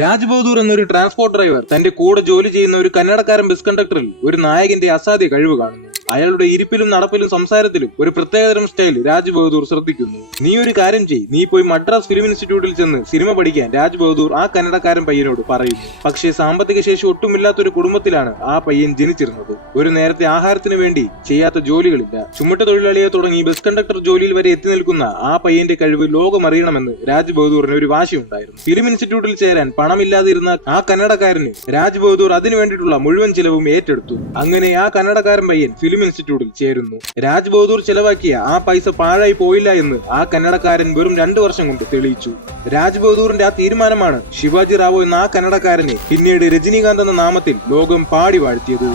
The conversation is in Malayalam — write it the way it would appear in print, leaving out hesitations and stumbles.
രാജ് ബഹദൂർ എന്നൊരു ട്രാൻസ്പോർട്ട് ഡ്രൈവർ തന്റെ കൂടെ ജോലി ചെയ്യുന്ന ഒരു കന്നഡക്കാരൻ ബസ് കണ്ടക്ടറിൽ ഒരു നായകന്റെ അസാധ്യ കഴിവ് കാണുന്നു. അയാളുടെ ഇരിപ്പിലും നടപ്പിലും സംസാരത്തിലും ഒരു പ്രത്യേകതരം സ്റ്റൈൽ രാജ് ബഹദൂർ ശ്രദ്ധിക്കുന്നു. നീ ഒരു കാര്യം ചെയ്, നീ പോയി മദ്രാസ് ഫിലിം ഇൻസ്റ്റിറ്റ്യൂട്ടിൽ ചെന്ന് സിനിമ പഠിക്കാൻ രാജ് ബഹദൂർ ആ കന്നഡക്കാരൻ പയ്യനോട് പറയുന്നു. പക്ഷേ സാമ്പത്തിക ശേഷി ഒട്ടുമില്ലാത്തൊരു കുടുംബത്തിലാണ് ആ പയ്യൻ ജനിച്ചിരുന്നത്. ഒരു നേരത്തെ ആഹാരത്തിന് വേണ്ടി ചെയ്യാത്ത ജോലികളില്ല. ചുമട്ട് തൊഴിലാളിയെ തുടങ്ങി ബസ് കണ്ടക്ടർ ജോലിയിൽ വരെ എത്തി നിൽക്കുന്ന ആ പയ്യന്റെ കഴിവ് ലോകമറിയണമെന്ന് രാജ് ബഹദൂറിന് ഒരു വാശിയുണ്ടായിരുന്നു. ഫിലിം ഇൻസ്റ്റിറ്റ്യൂട്ടിൽ ചേരാൻ പണമില്ലാതിരുന്ന ആ കന്നഡക്കാരന് രാജ് ബഹദൂർ അതിനു വേണ്ടിയിട്ടുള്ള മുഴുവൻ ചിലവും ഏറ്റെടുത്തു. അങ്ങനെ ആ കന്നഡക്കാരൻ പയ്യൻ ഫിലിം ഇൻസ്റ്റിറ്റ്യൂട്ടിൽ ചേരുന്നു. രാജ് ബഹദൂർ ചെലവാക്കിയ ആ പൈസ പാഴായി പോയില്ല എന്ന് ആ കന്നഡക്കാരൻ വെറും 2 വർഷം കൊണ്ട് തെളിയിച്ചു. രാജ് ബഹദൂറിന്റെ ആ തീരുമാനമാണ് ശിവാജി റാവു എന്ന ആ കന്നഡക്കാരനെ പിന്നീട് രജനീകാന്ത് എന്ന നാമത്തിൽ ലോകം പാടി വാഴ്ത്തിയത്.